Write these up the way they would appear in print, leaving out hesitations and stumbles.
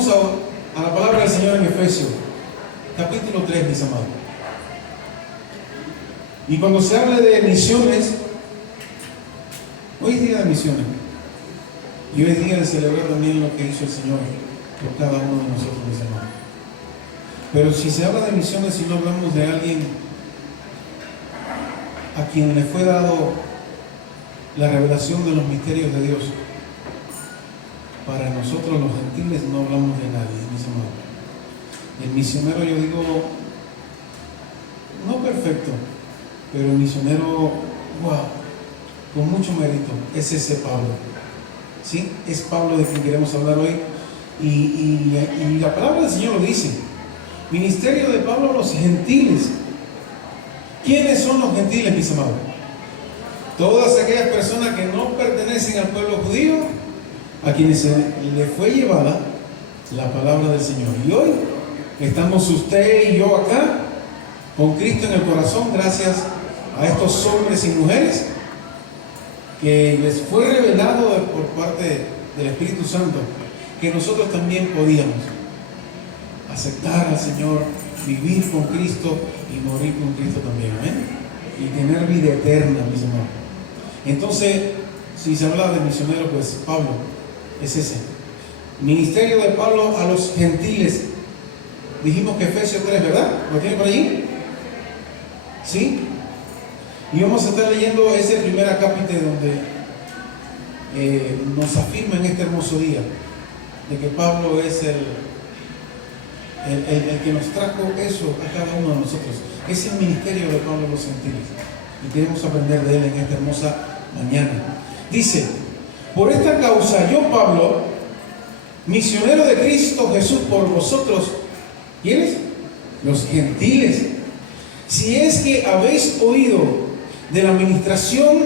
Vayamos a la palabra del Señor en Efesios, capítulo 3, mis amados. Y cuando se habla de misiones, hoy es día de misiones. Y hoy es día de celebrar también lo que hizo el Señor por cada uno de nosotros, mis hermanos. Pero si se habla de misiones, si no hablamos de alguien a quien le fue dado la revelación de los misterios de Dios, para nosotros los gentiles no hablamos de nadie, mis amados. El misionero, yo digo, no perfecto, pero el misionero, wow, con mucho mérito, es ese Pablo. ¿Sí? Es Pablo de quien queremos hablar hoy. Y la palabra del Señor lo dice. Ministerio de Pablo a los gentiles. ¿Quiénes son los gentiles, mis amados? Todas aquellas personas que no pertenecen al pueblo judío, a quienes se le fue llevada la palabra del Señor. Y hoy estamos usted y yo acá, con Cristo en el corazón, gracias a estos hombres y mujeres que les fue revelado por parte del Espíritu Santo que nosotros también podíamos aceptar al Señor, vivir con Cristo y morir con Cristo también, ¿amén? Y tener vida eterna, mis hermanos. Entonces, si se habla de misionero, pues Pablo es ese. Ministerio de Pablo a los gentiles. Dijimos que Efesios 3, ¿verdad? ¿Lo tiene por allí? ¿Sí? Y vamos a estar leyendo ese primer acápite donde nos afirma en este hermoso día de que Pablo es el que nos trajo eso a cada uno de nosotros. Es el ministerio de Pablo a los gentiles. Y queremos aprender de él en esta hermosa mañana. Dice: por esta causa yo, Pablo, misionero de Cristo Jesús por vosotros, ¿quiénes? Los gentiles. Si es que habéis oído de la administración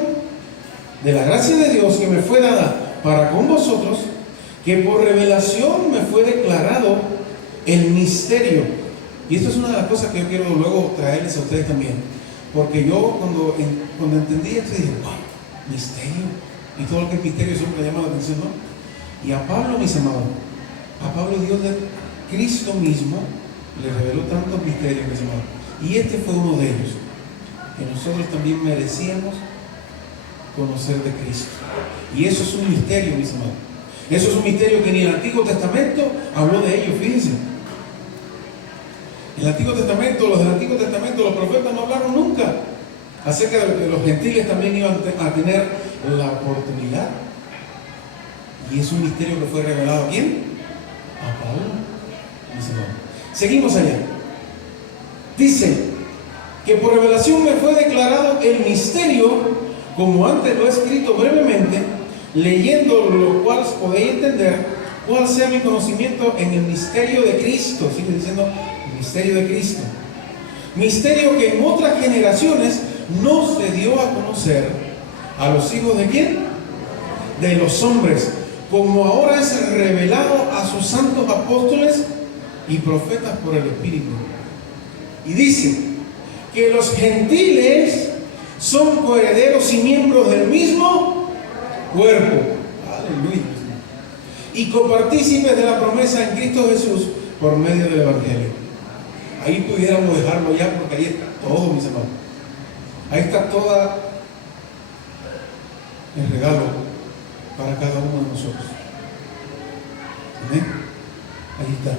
de la gracia de Dios que me fue dada para con vosotros, que por revelación me fue declarado el misterio. Y esto es una de las cosas que yo quiero luego traerles a ustedes también, porque yo cuando entendí esto dije, wow, misterio, y todo lo que es misterio siempre llama la atención, ¿no? Y a Pablo, mis amados, a Pablo Dios de Cristo mismo le reveló tantos misterios, mis amados, y este fue uno de ellos que nosotros también merecíamos conocer de Cristo. Y eso es un misterio, mis amados. Eso es un misterio que ni el Antiguo Testamento habló de ello, fíjense. En el Antiguo Testamento, los del Antiguo Testamento, los profetas no hablaron nunca acerca de que los gentiles también iban a tener la oportunidad. Y es un misterio que fue revelado ¿a quién? A Pablo, mis amados. Seguimos allá. Dice que por revelación me fue declarado el misterio, como antes lo he escrito brevemente, leyendo lo cual podéis entender cuál sea mi conocimiento en el misterio de Cristo. Sigue diciendo el misterio de Cristo. Misterio que en otras generaciones no se dio a conocer a los hijos de ¿quién? De los hombres, como ahora es revelado a sus santos apóstoles y profetas por el Espíritu. Y dice que los gentiles son coherederos y miembros del mismo cuerpo. Aleluya. Y copartícipes de la promesa en Cristo Jesús por medio del Evangelio. Ahí pudiéramos dejarlo ya, porque ahí está todo, mis hermanos. Ahí está toda el regalo para cada uno de nosotros. ¿Amén? Ahí está.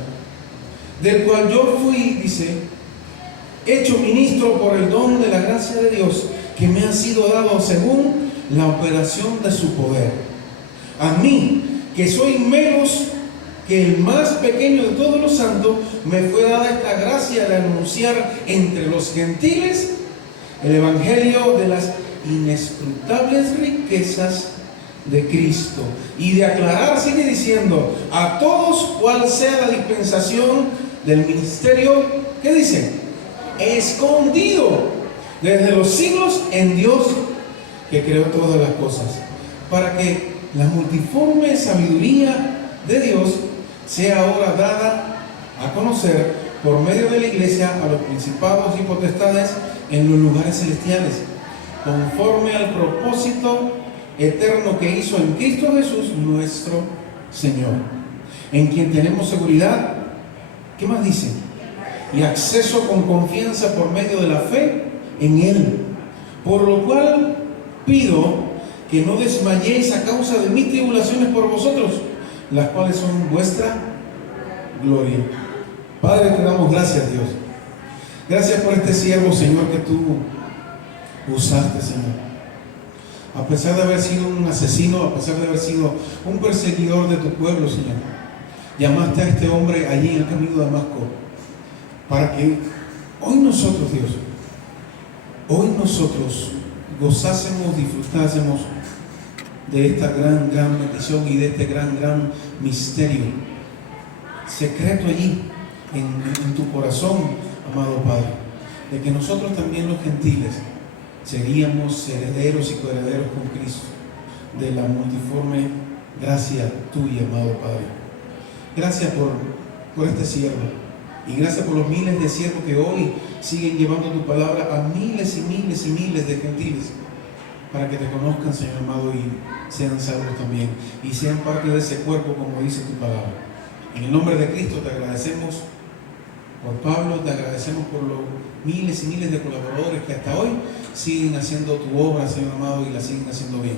Del cual yo fui, dice, hecho ministro por el don de la gracia de Dios que me ha sido dado según la operación de su poder. A mí, que soy menos que el más pequeño de todos los santos, me fue dada esta gracia de anunciar entre los gentiles el evangelio de las inescrutables riquezas de Cristo, y de aclarar, sigue diciendo, a todos cuál sea la dispensación del ministerio, ¿qué dice? Escondido desde los siglos en Dios que creó todas las cosas, para que la multiforme sabiduría de Dios sea ahora dada a conocer por medio de la iglesia a los principados y potestades en los lugares celestiales, conforme al propósito eterno que hizo en Cristo Jesús nuestro Señor, en quien tenemos seguridad. ¿Qué más dice? Y acceso con confianza por medio de la fe en Él. Por lo cual pido que no desmayéis a causa de mis tribulaciones por vosotros, las cuales son vuestra gloria. Padre, te damos gracias, Dios. Gracias por este siervo, Señor, que tú usaste, Señor. A pesar de haber sido un asesino, a pesar de haber sido un perseguidor de tu pueblo, Señor, llamaste a este hombre allí en el camino de Damasco para que hoy nosotros, Dios, hoy nosotros gozásemos, disfrutásemos de esta gran bendición y de este gran misterio secreto allí en tu corazón, amado Padre, de que nosotros también los gentiles seríamos herederos y coherederos con Cristo de la multiforme gracia tuya, amado Padre. Gracias por este siervo y gracias por los miles de siervos que hoy siguen llevando tu palabra a miles y miles y miles de gentiles para que te conozcan, Señor amado, y sean salvos también y sean parte de ese cuerpo, como dice tu palabra. En el nombre de Cristo te agradecemos por Pablo, te agradecemos por los miles y miles de colaboradores que hasta hoy siguen haciendo tu obra, Señor amado, y la siguen haciendo bien.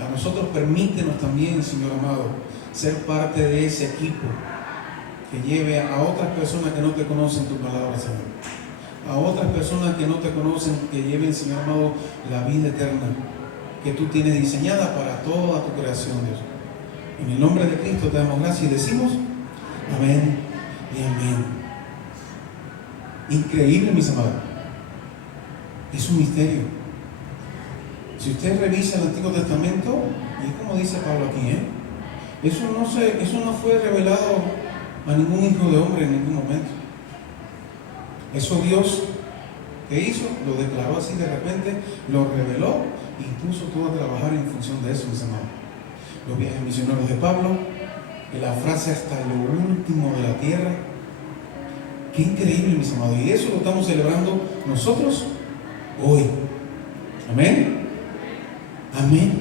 A nosotros permítenos también, Señor amado, ser parte de ese equipo que lleve a otras personas que no te conocen tu palabra, Señor. A otras personas que no te conocen, que lleven, Señor amado, la vida eterna que tú tienes diseñada para toda tu creación, Dios. En el nombre de Cristo te damos gracias y decimos amén y amén. Increíble, mis amados. Es un misterio. Si usted revisa el Antiguo Testamento, y es como dice Pablo aquí, eso no fue revelado a ningún hijo de hombre en ningún momento. Eso Dios, ¿qué hizo? Lo declaró así de repente, lo reveló y puso todo a trabajar en función de eso, mis amados. Los viajes misioneros de Pablo, la frase hasta lo último de la tierra. Qué increíble, mis amados. Y eso lo estamos celebrando nosotros hoy. Amén. Amén.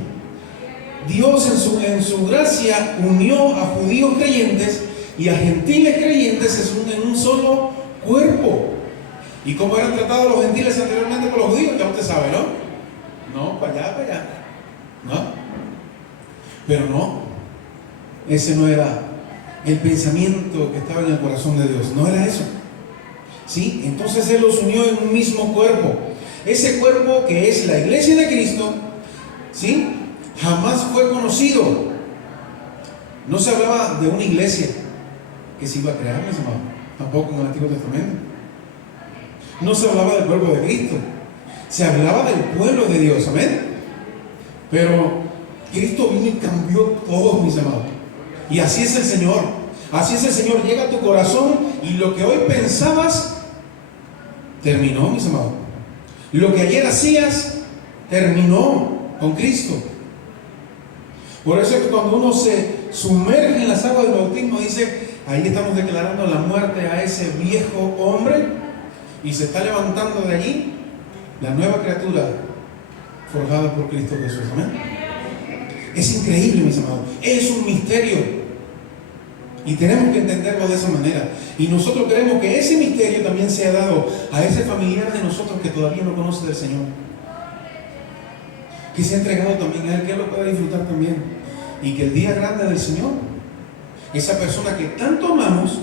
Dios en su gracia unió a judíos creyentes y a gentiles creyentes en un solo cuerpo. ¿Y cómo eran tratados los gentiles anteriormente por los judíos? Ya usted sabe, ¿no? No, para allá. ¿No? Pero no, ese no era el pensamiento que estaba en el corazón de Dios. No era eso. ¿Sí? Entonces Él los unió en un mismo cuerpo. Ese cuerpo que es la iglesia de Cristo, ¿sí? Jamás fue conocido. No se hablaba de una iglesia que se iba a crear, mis amados, tampoco en el Antiguo Testamento. No se hablaba del cuerpo de Cristo, se hablaba del pueblo de Dios, amén. Pero Cristo vino y cambió todo, mis amados. Y así es el Señor. Así es el Señor. Llega a tu corazón y lo que hoy pensabas terminó, mis amados. Lo que ayer hacías terminó con Cristo. Por eso es que cuando uno se sumerge en las aguas del bautismo, dice, ahí estamos declarando la muerte a ese viejo hombre y se está levantando de allí la nueva criatura forjada por Cristo Jesús. Amén. Es increíble, mis amados. Es un misterio y tenemos que entenderlo de esa manera. Y nosotros queremos que ese misterio también sea dado a ese familiar de nosotros que todavía no conoce del Señor, que se ha entregado también a Él, que Él lo pueda disfrutar también. Y que el día grande del Señor, esa persona que tanto amamos,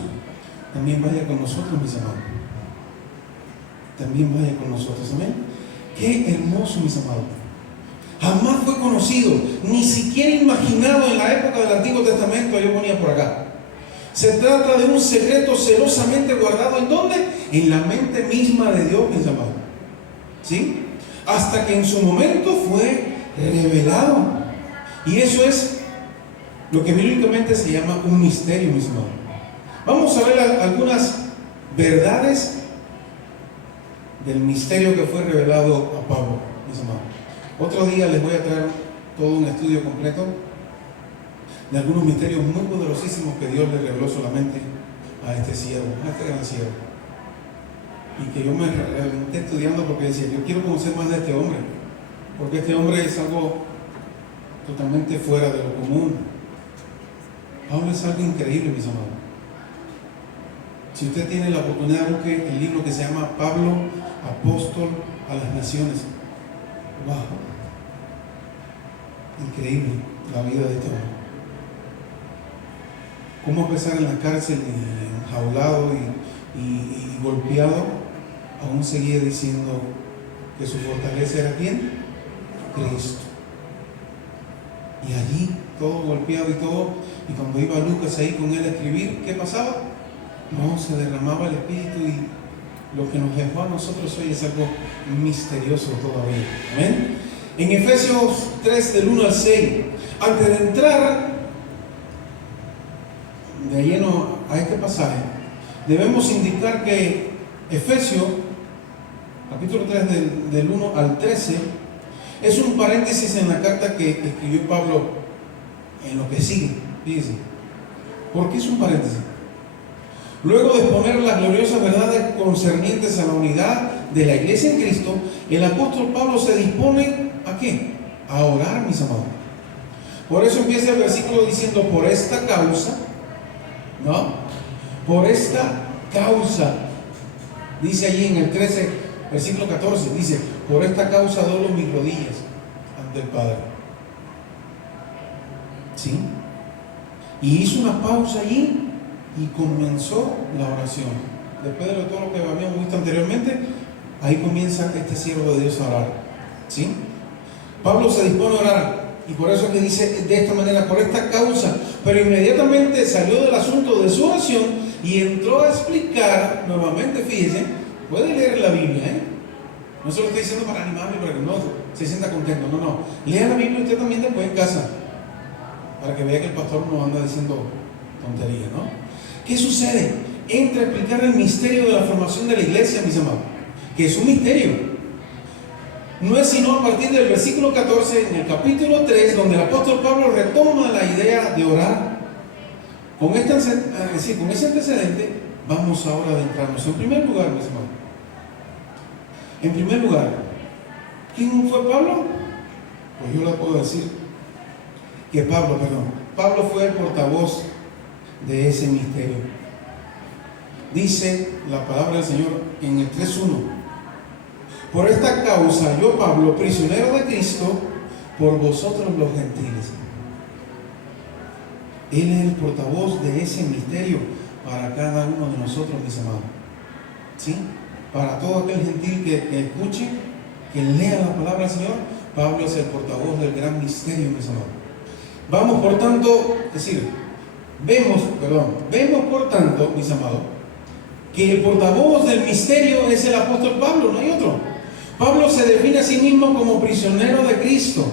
también vaya con nosotros, mis amados. También vaya con nosotros, amén. Qué hermoso, mis amados. Jamás fue conocido, ni siquiera imaginado en la época del Antiguo Testamento. Yo ponía por acá. Se trata de un secreto celosamente guardado. ¿En dónde? En la mente misma de Dios, mis amados. ¿Sí? Hasta que en su momento fue revelado. Y eso es lo que bíblicamente se llama un misterio, mis amados. Vamos a ver algunas verdades del misterio que fue revelado a Pablo, mis amados. Otro día les voy a traer todo un estudio completo de algunos misterios muy poderosísimos que Dios le reveló solamente a este siervo, a este gran siervo. Y que yo me reventé estudiando porque decía, yo quiero conocer más de este hombre, porque este hombre es algo totalmente fuera de lo común. Pablo es algo increíble, mis amados. Si usted tiene la oportunidad, busque el libro que se llama Pablo, Apóstol a las Naciones. ¡Wow! Increíble la vida de este hombre. Cómo a pesar en la cárcel, enjaulado y golpeado, aún seguía diciendo que su fortaleza era ¿quién? Cristo. Y allí, todo golpeado y todo, y cuando iba Lucas ahí con él a escribir, ¿qué pasaba? No, se derramaba el Espíritu, y lo que nos dejó a nosotros hoy es algo misterioso todavía. ¿Amén? En Efesios 3, del 1 al 6, antes de entrar de lleno a este pasaje, debemos indicar que Efesios, capítulo 3, del 1 al 13, es un paréntesis en la carta que escribió Pablo en lo que sigue. Fíjense, ¿por qué es un paréntesis? Luego de exponer las gloriosas verdades concernientes a la unidad de la iglesia en Cristo, el apóstol Pablo se dispone ¿a qué? A orar, mis amados. Por eso empieza el versículo diciendo, por esta causa, ¿no? Por esta causa, dice allí en el 13, versículo 14, dice, por esta causa doblo mis rodillas ante el Padre. ¿Sí? Y hizo una pausa allí y comenzó la oración. Después de todo lo que habíamos visto anteriormente, ahí comienza este siervo de Dios a orar. ¿Sí? Pablo se dispone a orar, y por eso es que dice de esta manera, por esta causa, pero inmediatamente salió del asunto de su oración y entró a explicar nuevamente. Fíjese, puede leer la Biblia, no se lo estoy diciendo para animarle, para que no se sienta contento, no, lea la Biblia usted también después en casa, para que vea que el pastor no anda diciendo tonterías, ¿no? ¿Qué sucede? Entra a explicar el misterio de la formación de la iglesia, mis amados, que es un misterio. No es sino a partir del versículo 14, en el capítulo 3, donde el apóstol Pablo retoma la idea de orar. Con ese antecedente, vamos ahora a adentrarnos. En primer lugar, mis hermanos, en primer lugar, ¿quién fue Pablo? Pues yo le puedo decir que Pablo fue el portavoz de ese misterio. Dice la palabra del Señor en el 3:1. Por esta causa, yo Pablo, prisionero de Cristo, por vosotros los gentiles. Él es el portavoz de ese misterio para cada uno de nosotros, mis amados. ¿Sí? Para todo aquel gentil que escuche, que lea la palabra del Señor, Pablo es el portavoz del gran misterio, mis amados. Vamos, por tanto, vemos, por tanto, mis amados, que el portavoz del misterio es el apóstol Pablo, no hay otro. Pablo se define a sí mismo como prisionero de Cristo.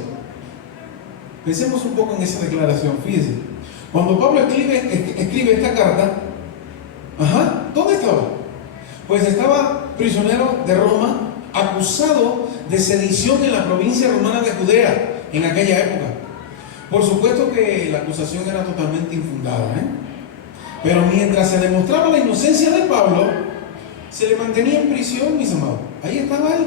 Pensemos un poco en esa declaración, fíjense. Cuando Pablo escribe esta carta, ¿dónde estaba? Pues estaba prisionero de Roma, acusado de sedición en la provincia romana de Judea, en aquella época. Por supuesto que la acusación era totalmente infundada, pero mientras se demostraba la inocencia de Pablo, se le mantenía en prisión, mis amados. Ahí estaba él.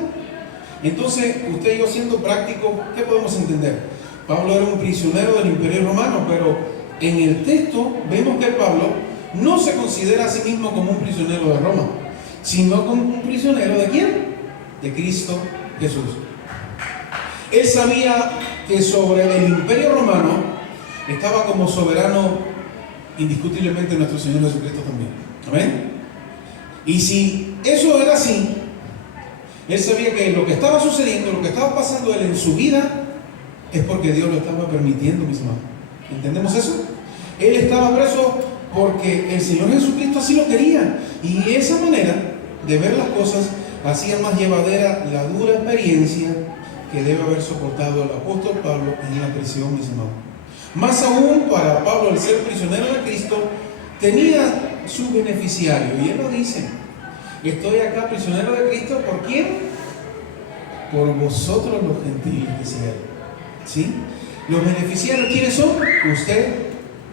Entonces, usted y yo, siendo práctico, ¿qué podemos entender? Pablo era un prisionero del Imperio Romano, pero en el texto vemos que Pablo no se considera a sí mismo como un prisionero de Roma, sino como un prisionero ¿de quién? De Cristo Jesús. Él sabía que sobre el Imperio Romano estaba como soberano indiscutiblemente nuestro Señor Jesucristo también. ¿Amén? Y si eso era así, él sabía que lo que estaba sucediendo, lo que estaba pasando él en su vida, es porque Dios lo estaba permitiendo, mis hermanos. ¿Entendemos eso? Él estaba preso porque el Señor Jesucristo así lo quería. Y esa manera de ver las cosas hacía más llevadera la dura experiencia que debe haber soportado el apóstol Pablo en la prisión, mis hermanos. Más aún, para Pablo, el ser prisionero de Cristo tenía su beneficiario, y él lo dice: estoy acá prisionero de Cristo, ¿por quién? Por vosotros los gentiles, dice él. ¿Sí? Los beneficiarios, ¿quiénes son? Usted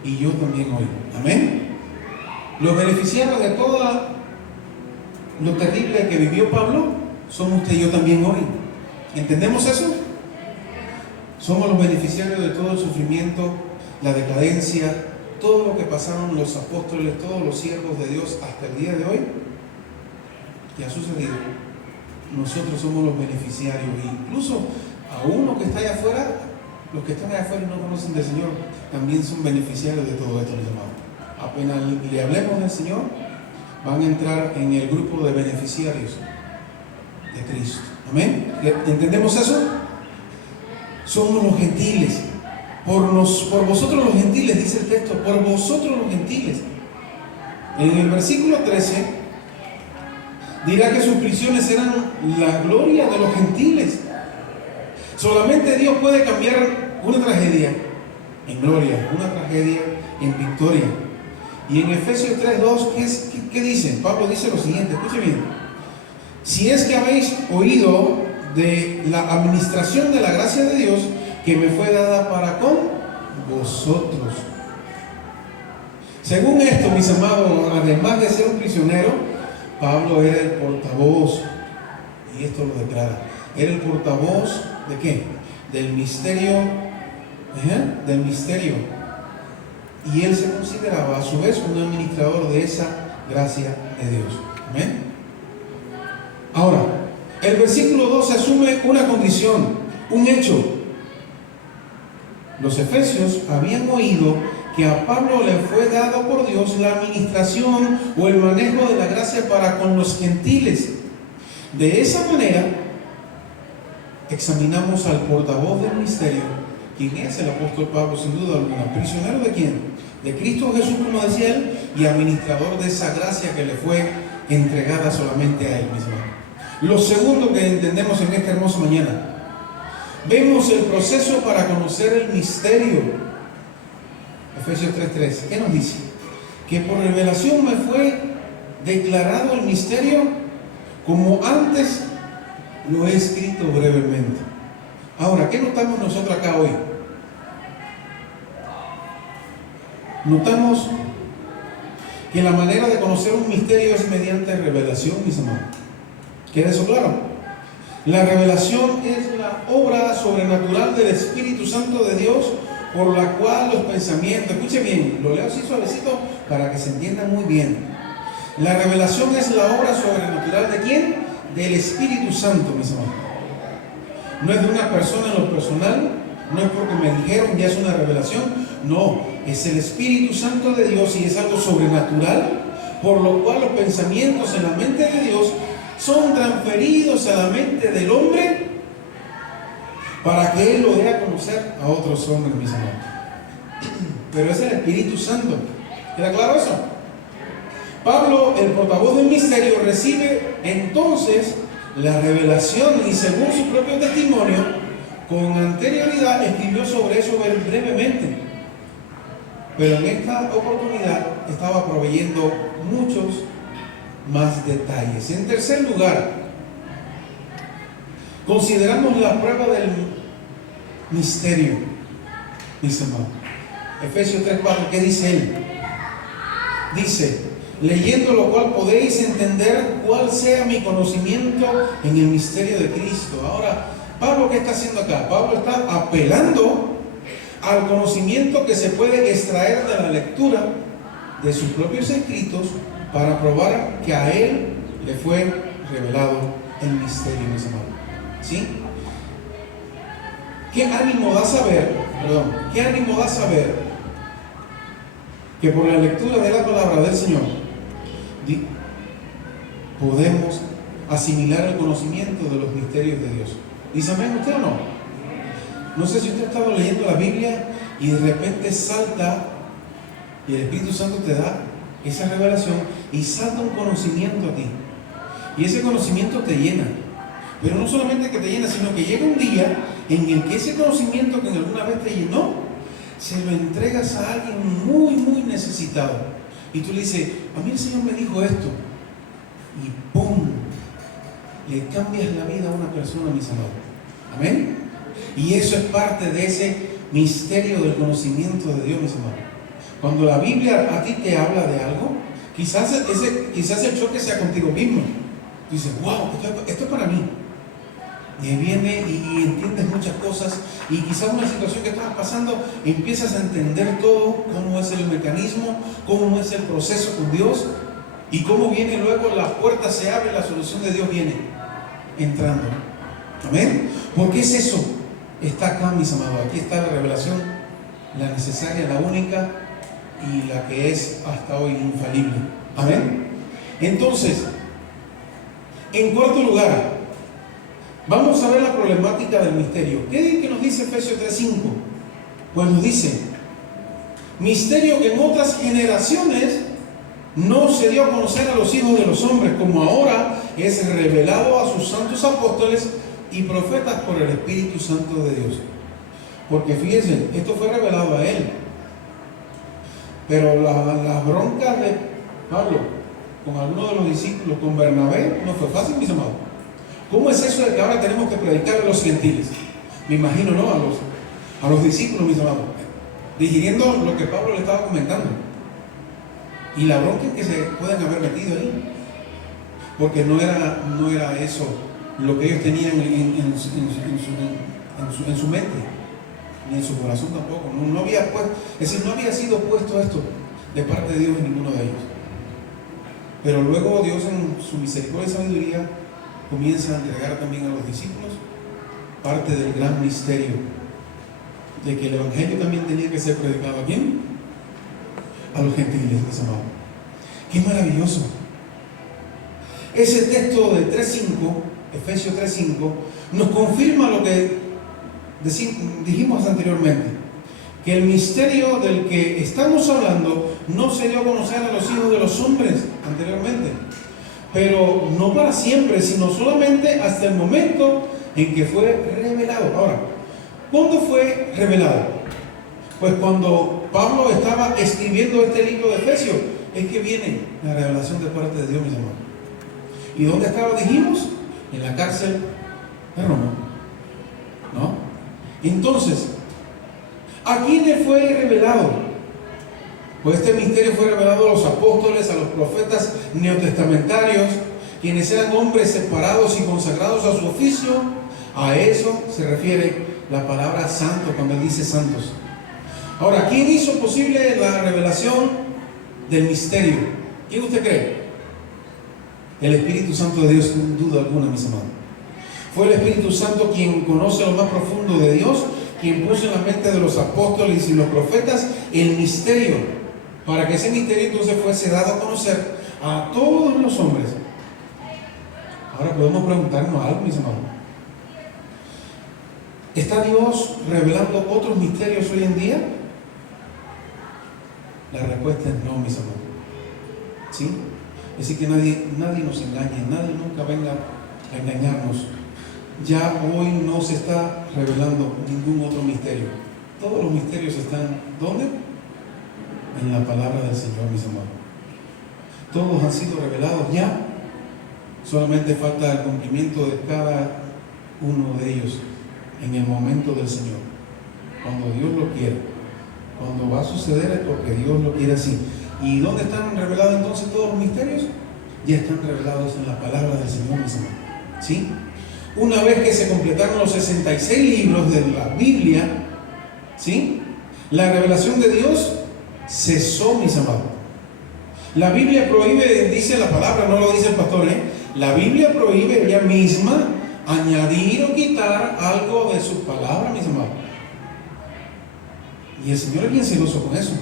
y yo también hoy. Amén. Los beneficiarios de todo lo terrible que vivió Pablo somos usted y yo también hoy. ¿Entendemos eso? Somos los beneficiarios de todo el sufrimiento, la decadencia, todo lo que pasaron los apóstoles, todos los siervos de Dios hasta el día de hoy, que ha sucedido, nosotros somos los beneficiarios. Incluso a uno que está allá afuera, los que están allá afuera y no conocen del Señor, también son beneficiarios de todo esto, mis amados. Apenas le hablemos del Señor, van a entrar en el grupo de beneficiarios de Cristo. Amén. ¿Entendemos eso? Somos los gentiles. Por vosotros los gentiles, dice el texto, por vosotros los gentiles. En el versículo 13 dirá que sus prisiones eran la gloria de los gentiles. Solamente Dios puede cambiar una tragedia en gloria, una tragedia en victoria. Y en Efesios 3:2, ¿qué dice? Pablo dice lo siguiente, escuche bien. Si es que habéis oído de la administración de la gracia de Dios que me fue dada para con vosotros. Según esto, mis amados, además de ser un prisionero, Pablo era el portavoz, y esto lo declara, era el portavoz ¿de qué? Del misterio, del misterio. Y él se consideraba a su vez un administrador de esa gracia de Dios. ¿Amén? Ahora, el versículo 2 asume una condición, un hecho. Los efesios habían oído que a Pablo le fue dado por Dios la administración o el manejo de la gracia para con los gentiles. De esa manera, examinamos al portavoz del misterio. ¿Quién es el apóstol Pablo? Sin duda alguna. ¿Prisionero de quién? De Cristo Jesús, como decía él, y administrador de esa gracia que le fue entregada solamente a él mismo. Lo segundo que entendemos en esta hermosa mañana, vemos el proceso para conocer el misterio. Efesios 3:3, ¿qué nos dice? Que por revelación me fue declarado el misterio, como antes lo he escrito brevemente. Ahora, ¿qué notamos nosotros acá hoy? Notamos que la manera de conocer un misterio es mediante revelación, mis amados. ¿Queda eso claro? La revelación es la obra sobrenatural del Espíritu Santo de Dios, por la cual los pensamientos, escuche bien, lo leo así suavecito para que se entienda muy bien. La revelación es la obra sobrenatural ¿de quién? Del Espíritu Santo, mis amados. No es de una persona en lo personal, no es porque me dijeron, ya es una revelación. No, es el Espíritu Santo de Dios y es algo sobrenatural, por lo cual los pensamientos en la mente de Dios son transferidos a la mente del hombre para que él lo dé a conocer a otros hombres, mis amados. Pero es el Espíritu Santo. ¿Queda claro eso? Pablo, el portavoz del misterio, recibe entonces la revelación y según su propio testimonio, con anterioridad escribió sobre eso brevemente. Pero en esta oportunidad estaba proveyendo muchos más detalles. En tercer lugar, consideramos la prueba del misterio, mis amados. Efesios 3:4, ¿qué dice él? Dice, leyendo lo cual podéis entender cuál sea mi conocimiento en el misterio de Cristo. Ahora, Pablo, ¿qué está haciendo acá? Pablo está apelando al conocimiento que se puede extraer de la lectura de sus propios escritos para probar que a él le fue revelado el misterio, mis amados. ¿Sí? ¿Qué ánimo da saber que por la lectura de la palabra del Señor podemos asimilar el conocimiento de los misterios de Dios? ¿Dice amén usted o no? No sé si usted ha estado leyendo la Biblia y de repente salta y el Espíritu Santo te da esa revelación y salta un conocimiento a ti. Y ese conocimiento te llena. Pero no solamente que te llena, sino que llega un día en el que ese conocimiento que alguna vez te llenó, se lo entregas a alguien muy, muy necesitado. Y tú le dices, a mí el Señor me dijo esto. Y ¡pum! Le cambias la vida a una persona, mis amados. Amén. Y eso es parte de ese misterio del conocimiento de Dios, mis amados. Cuando la Biblia a ti te habla de algo, quizás el choque sea contigo mismo. Tú dices, wow, esto es para mí. Y viene y entiendes muchas cosas, y quizás una situación que estabas pasando, empiezas a entender todo, cómo es el mecanismo, cómo es el proceso con Dios, y cómo viene luego, la puerta se abre, la solución de Dios viene entrando. Amén. ¿Por qué es eso? Está acá, mis amados. Aquí está la revelación, la necesaria, la única y la que es hasta hoy infalible. Amén. Entonces, en cuarto lugar, vamos a ver la problemática del misterio. ¿Qué nos dice Efesios 3:5? Pues nos dice: misterio que en otras generaciones no se dio a conocer a los hijos de los hombres, como ahora es revelado a sus santos apóstoles y profetas por el Espíritu Santo de Dios. Porque fíjense, esto fue revelado a él. Pero las broncas de Pablo con algunos de los discípulos, con Bernabé, no fue fácil, mis amados. ¿Cómo es eso de que ahora tenemos que predicar a los gentiles? Me imagino, ¿no? A los discípulos, mis amados, digiriendo lo que Pablo le estaba comentando. Y la bronca en que se pueden haber metido ahí. Porque no era eso lo que ellos tenían en su mente, ni en su corazón tampoco. No había sido puesto esto de parte de Dios en ninguno de ellos. Pero luego Dios, en su misericordia y sabiduría, comienza a entregar también a los discípulos parte del gran misterio de que el Evangelio también tenía que ser predicado. ¿A quién? A los gentiles, mis amados. ¡Qué maravilloso! Ese texto de 3:5, Efesios 3:5, nos confirma lo que dijimos anteriormente, que el misterio del que estamos hablando no se dio a conocer a los hijos de los hombres anteriormente, pero no para siempre, sino solamente hasta el momento en que fue revelado. Ahora, ¿cuándo fue revelado? Pues cuando Pablo estaba escribiendo este libro de Efesios, es que viene la revelación de parte de Dios, mis hermanos. ¿Y dónde estaba? Dijimos, en la cárcel de Roma, ¿no? Entonces, ¿a quiénes fue revelado? Pues este misterio fue revelado a los apóstoles, a los profetas neotestamentarios, quienes eran hombres separados y consagrados a su oficio. A eso se refiere la palabra santo cuando él dice santos. Ahora, ¿quién hizo posible la revelación del misterio? ¿Quién usted cree? El Espíritu Santo de Dios, sin duda alguna, mis amados. Fue el Espíritu Santo quien conoce lo más profundo de Dios, quien puso en la mente de los apóstoles y los profetas el misterio, para que ese misterio entonces fuese dado a conocer a todos los hombres. Ahora podemos preguntarnos algo, mis amados. ¿Está Dios revelando otros misterios hoy en día? La respuesta es no, mis amados. ¿Sí? Así que nadie nos engañe, nadie nunca venga a engañarnos. Ya hoy no se está revelando ningún otro misterio. Todos los misterios están, ¿dónde? En la palabra del Señor, mis amados. Todos han sido revelados ya. Solamente falta el cumplimiento de cada uno de ellos en el momento del Señor. Cuando Dios lo quiera. Cuando va a suceder es porque Dios lo quiere así. ¿Y dónde están revelados entonces todos los misterios? Ya están revelados en la palabra del Señor, mis amados. ¿Sí? Una vez que se completaron los 66 libros de la Biblia, ¿sí? La revelación de Dios cesó, mis amados. La Biblia prohíbe, dice la palabra, no lo dice el pastor, la Biblia prohíbe ella misma añadir o quitar algo de su palabra, mis amados. Y el Señor es bien celoso con eso,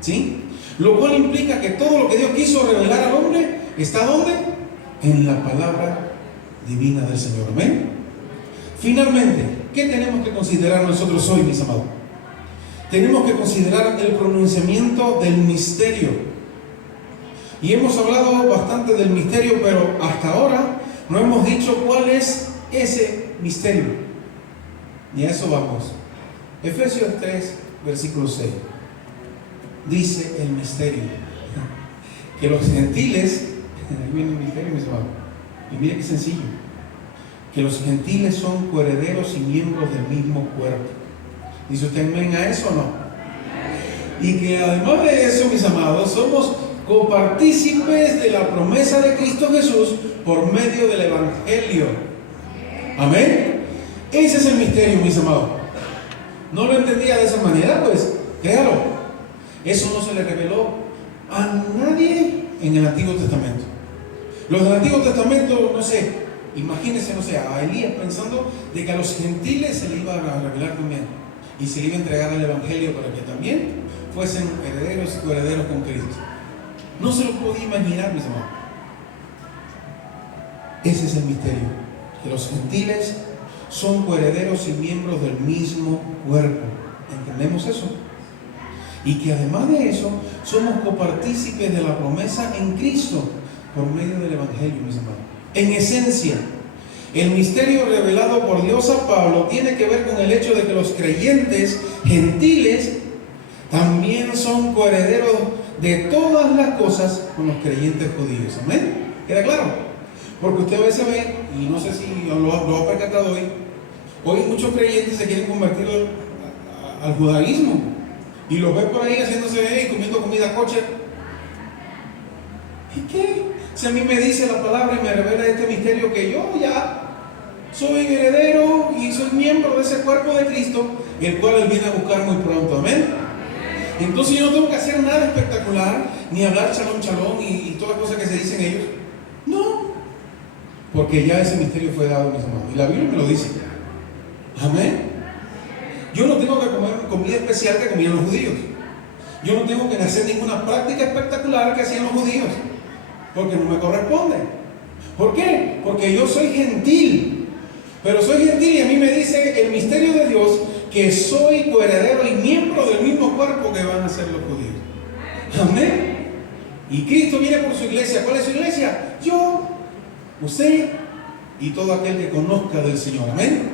¿sí? Lo cual implica que todo lo que Dios quiso revelar al hombre, ¿está dónde? En la palabra divina del Señor. Amén. Finalmente, ¿qué tenemos que considerar nosotros hoy, mis amados? Tenemos que considerar el pronunciamiento del misterio. Y hemos hablado bastante del misterio, pero hasta ahora no hemos dicho cuál es ese misterio. Y a eso vamos. Efesios 3, versículo 6. Dice el misterio. Que los gentiles, ahí viene el misterio, mis amados. Y mire qué sencillo. Que los gentiles son coherederos y miembros del mismo cuerpo. ¿Dice usted amén a eso o no? Y que además de eso, mis amados, somos copartícipes de la promesa de Cristo Jesús por medio del Evangelio. Amén. Ese es el misterio, mis amados. ¿No lo entendía de esa manera? Pues créalo. Eso no se le reveló a nadie en el Antiguo Testamento. Los del Antiguo Testamento, no sé, imagínense, no sé, a Elías pensando de que a los gentiles se le iba a revelar también y se le iba a entregar el Evangelio para que también fuesen herederos y coherederos con Cristo. No se lo podía imaginar, mis amados. Ese es el misterio, que los gentiles son coherederos y miembros del mismo cuerpo. ¿Entendemos eso? Y que además de eso, somos copartícipes de la promesa en Cristo por medio del Evangelio, mis amados. En esencia, el misterio revelado por Dios a Pablo tiene que ver con el hecho de que los creyentes gentiles también son coherederos de todas las cosas con los creyentes judíos. ¿Amén? ¿Queda claro? Porque usted a veces ve, y no sé si lo ha percatado hoy muchos creyentes se quieren convertir al judaísmo y los ve por ahí haciéndose y comiendo comida kosher. ¿Y qué? Si a mí me dice la palabra y me revela este misterio que yo ya soy heredero y soy miembro de ese cuerpo de Cristo, el cual Él viene a buscar muy pronto. Amén. Entonces yo no tengo que hacer nada espectacular, ni hablar chalón chalón y todas las cosas que se dicen ellos. No, porque ya ese misterio fue dado, mis hermanos. Y la Biblia me lo dice. Amén. Yo no tengo que comer comida especial que comían los judíos. Yo no tengo que hacer ninguna práctica espectacular que hacían los judíos, porque no me corresponde. ¿Por qué? Porque yo soy gentil. Pero soy gentil y a mí me dice el misterio de Dios que soy coheredero y miembro del mismo cuerpo que van a ser los judíos. Amén. Y Cristo viene por su iglesia. ¿Cuál es su iglesia? Yo, usted y todo aquel que conozca del Señor. Amén.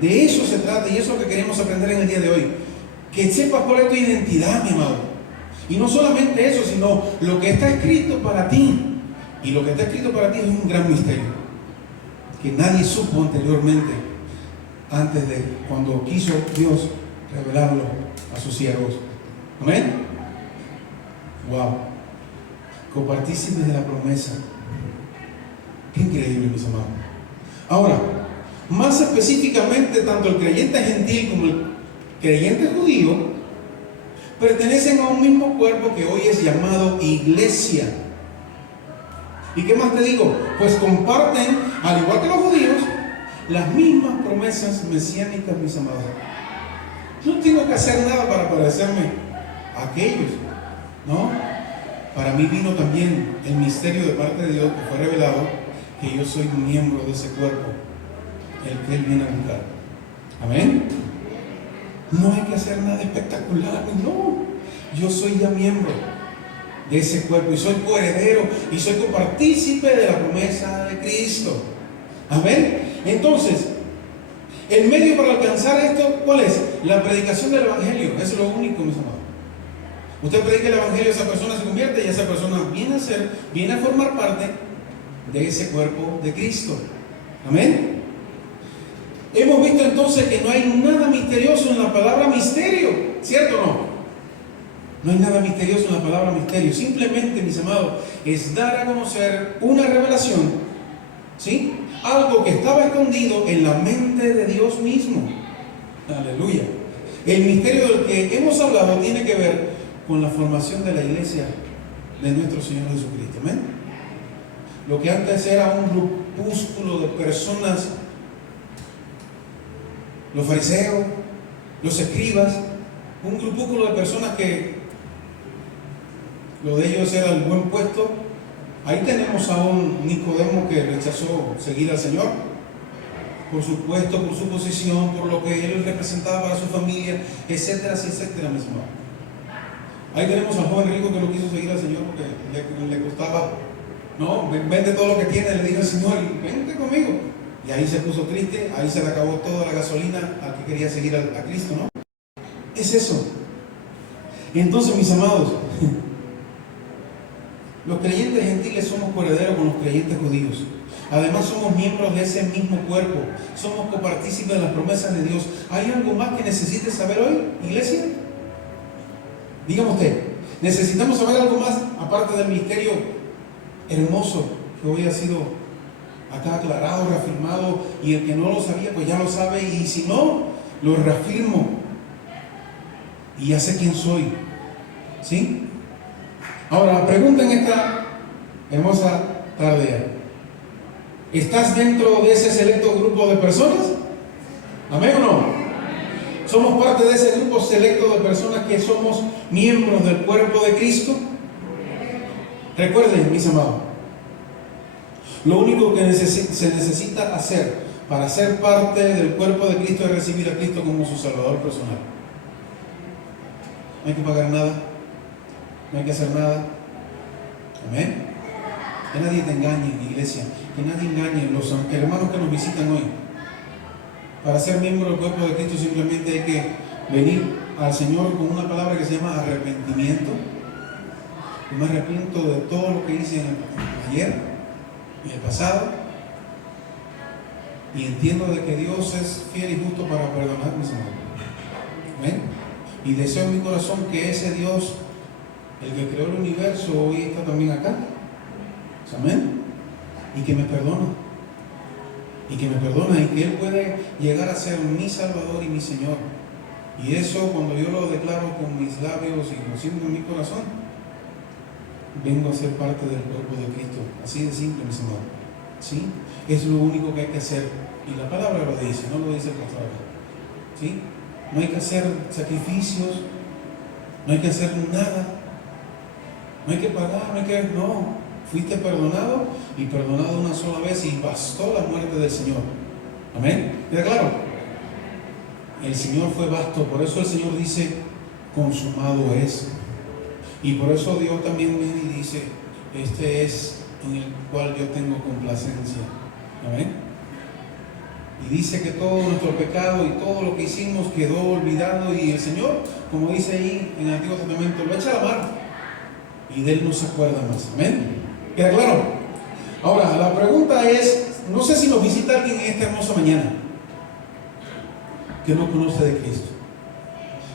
De eso se trata y eso es lo que queremos aprender en el día de hoy. Que sepas cuál es tu identidad, mi amado. Y no solamente eso, sino lo que está escrito para ti. Y lo que está escrito para ti es un gran misterio que nadie supo anteriormente, antes de cuando quiso Dios revelarlo a sus siervos. Amén. Wow. Copartícipes de la promesa. Qué increíble, mis amados. Ahora, más específicamente, tanto el creyente gentil como el creyente judío pertenecen a un mismo cuerpo que hoy es llamado iglesia. ¿Y qué más te digo? Pues comparten, al igual que los judíos, las mismas promesas mesiánicas, mis amados. No tengo que hacer nada para parecerme a aquellos, ¿no? Para mí vino también el misterio de parte de Dios que fue revelado, que yo soy un miembro de ese cuerpo, el que Él viene a buscar. Amén. No hay que hacer nada espectacular, no. Yo soy ya miembro de ese cuerpo y soy coheredero y soy copartícipe de la promesa de Cristo. Amén. Entonces, el medio para alcanzar esto, ¿cuál es? La predicación del Evangelio. Eso es lo único, mis amados. Usted predica el Evangelio, esa persona se convierte y esa persona viene a formar parte de ese cuerpo de Cristo. Amén. Hemos visto entonces que no hay nada misterioso en la palabra misterio, ¿cierto o no? No hay nada misterioso en la palabra misterio. Simplemente, mis amados, es dar a conocer una revelación, ¿sí? Algo que estaba escondido en la mente de Dios mismo. Aleluya. El misterio del que hemos hablado tiene que ver con la formación de la iglesia de nuestro Señor Jesucristo. Amén. Lo que antes era un grupúsculo de personas, los fariseos, los escribas, un grupúsculo de personas que lo de ellos era el buen puesto. Ahí tenemos a un Nicodemo que rechazó seguir al Señor por su puesto, por su posición, por lo que él representaba para su familia, etcétera, etcétera, mis hermanos. Ahí tenemos al joven rico que no quiso seguir al Señor porque le costaba, no, vende todo lo que tiene, le dijo al Señor, vente conmigo. Y ahí se puso triste, ahí se le acabó toda la gasolina al que quería seguir a Cristo, ¿no? Es eso. Entonces, mis amados, los creyentes gentiles somos coherederos con los creyentes judíos. Además somos miembros de ese mismo cuerpo. Somos copartícipes de las promesas de Dios. ¿Hay algo más que necesites saber hoy, iglesia? Dígame usted, ¿necesitamos saber algo más aparte del misterio hermoso que hoy ha sido acá aclarado, reafirmado, y el que no lo sabía, pues ya lo sabe, y si no, lo reafirmo, y ya sé quién soy, ¿sí? Ahora, la pregunta en esta hermosa tarde: ¿estás dentro de ese selecto grupo de personas? ¿Amén o no? ¿Somos parte de ese grupo selecto de personas que somos miembros del cuerpo de Cristo? Recuerden, mis amados, lo único que se necesita hacer para ser parte del cuerpo de Cristo es recibir a Cristo como su Salvador personal. No hay que pagar nada, no hay que hacer nada. Amén. Que nadie te engañe, iglesia, que nadie engañe los hermanos que nos visitan hoy. Para ser miembro del cuerpo de Cristo simplemente hay que venir al Señor con una palabra que se llama arrepentimiento. Yo me arrepiento de todo lo que hice ayer y el pasado, y entiendo de que Dios es fiel y justo para perdonar mis hermanos. ¿Amén? Y deseo en mi corazón que ese Dios, el que creó el universo, hoy está también acá. Amén. Y que me perdona. Y que me perdona, y que Él puede llegar a ser mi Salvador y mi Señor. Y eso, cuando yo lo declaro con mis labios y lo siento en mi corazón, vengo a ser parte del cuerpo de Cristo. Así de simple, mis amados. ¿Sí? Es lo único que hay que hacer. Y la palabra lo dice, no lo dice el pastor. ¿Sí? No hay que hacer sacrificios, no hay que hacer nada, no hay que pagar, no hay que... No, fuiste perdonado, y perdonado una sola vez, y bastó la muerte del Señor. Amén. ¿Queda claro? El Señor fue vasto, por eso el Señor dice, consumado es. Y por eso Dios también viene y dice, este es en el cual yo tengo complacencia. Amén. Y dice que todo nuestro pecado y todo lo que hicimos quedó olvidado, y el Señor, como dice ahí en el Antiguo Testamento, lo echa a la mar y de Él no se acuerda más. Amén. ¿Queda claro? Ahora, la pregunta es, no sé si nos visita alguien en esta hermosa mañana que no conoce de Cristo.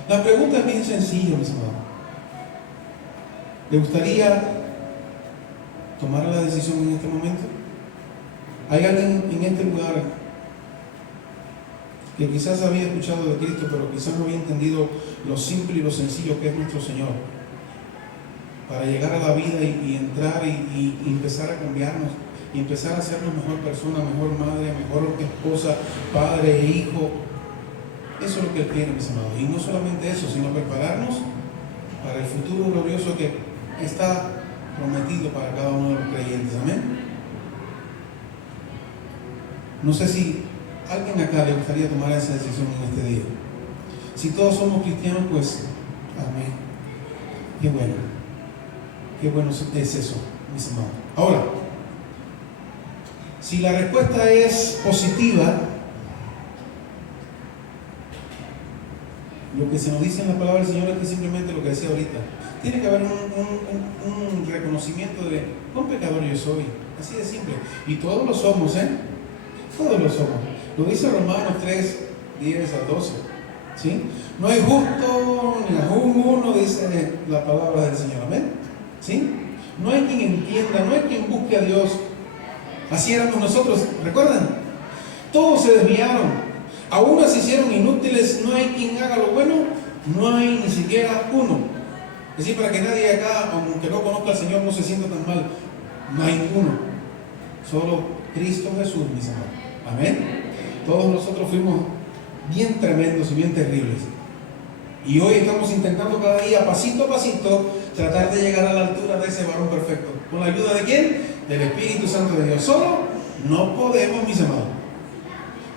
La pregunta es bien sencilla, mis amados. ¿Le gustaría tomar la decisión en este momento? ¿Hay alguien en este lugar que quizás había escuchado de Cristo, pero quizás no había entendido lo simple y lo sencillo que es nuestro Señor, para llegar a la vida y entrar y empezar a cambiarnos, y empezar a sernos mejor persona, mejor madre, mejor esposa, padre, hijo? Eso es lo que Él quiere, mis amados. Y no solamente eso, sino prepararnos para el futuro glorioso que está prometido para cada uno de los creyentes. Amén. No sé si alguien acá le gustaría tomar esa decisión en este día. Si todos somos cristianos, pues amén. Qué bueno. Qué bueno es eso, mis amados. Ahora, si la respuesta es positiva, lo que se nos dice en la palabra del Señor es que simplemente lo que decía ahorita, tiene que haber un reconocimiento de cuán pecador yo soy. Así de simple. Y todos lo somos, ¿eh? Todos lo somos. Lo dice Romanos 3, 10 al 12. ¿Sí? No hay justo ni aún uno, dice la palabra del Señor. Amén. ¿Sí? No hay quien entienda, no hay quien busque a Dios. Así éramos nosotros, ¿recuerdan? Todos se desviaron, a unos se hicieron inútiles, no hay quien haga lo bueno, no hay ni siquiera uno. Es decir, para que nadie acá, aunque no conozca al Señor, no se sienta tan mal, no hay uno, solo Cristo Jesús, mis amados. Amén. Todos nosotros fuimos bien tremendos y bien terribles, y hoy estamos intentando cada día, pasito a pasito, tratar de llegar a la altura de ese varón perfecto. ¿Con la ayuda de quién? Del Espíritu Santo de Dios. Solo no podemos, mis amados.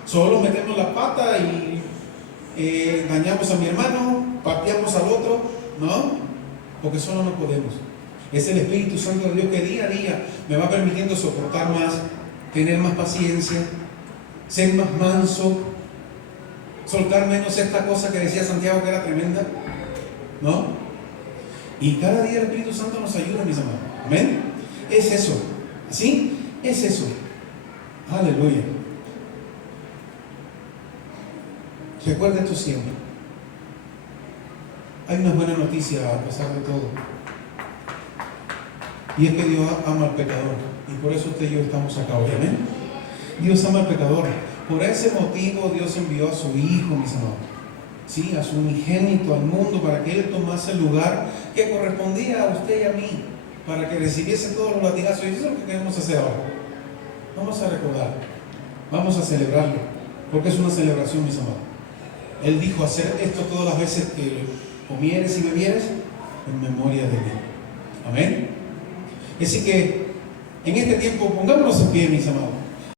Solo metemos la pata y dañamos a mi hermano, pateamos al otro, ¿no? Porque solo no podemos. Es el Espíritu Santo de Dios que día a día me va permitiendo soportar más, tener más paciencia, ser más manso, soltar menos esta cosa que decía Santiago que era tremenda, ¿no? Y cada día el Espíritu Santo nos ayuda, mis amados. Amén. Es eso. ¿Sí? Es eso. Aleluya. Recuerda esto siempre. Hay una buena noticia a pesar de todo. Y es que Dios ama al pecador. Y por eso usted y yo estamos acá hoy. Amén. Dios ama al pecador. Por ese motivo Dios envió a su Hijo, mis amados. Sí, a su unigénito al mundo para que Él tomase el lugar que correspondía a usted y a mí, para que recibiese todos los latigazos. Y eso es lo que queremos hacer ahora. Vamos a recordar, vamos a celebrarlo, porque es una celebración, mis amados. Él dijo: hacer esto todas las veces que comieres y bebieres en memoria de mí. Amén. Así que en este tiempo pongámonos en pie, mis amados.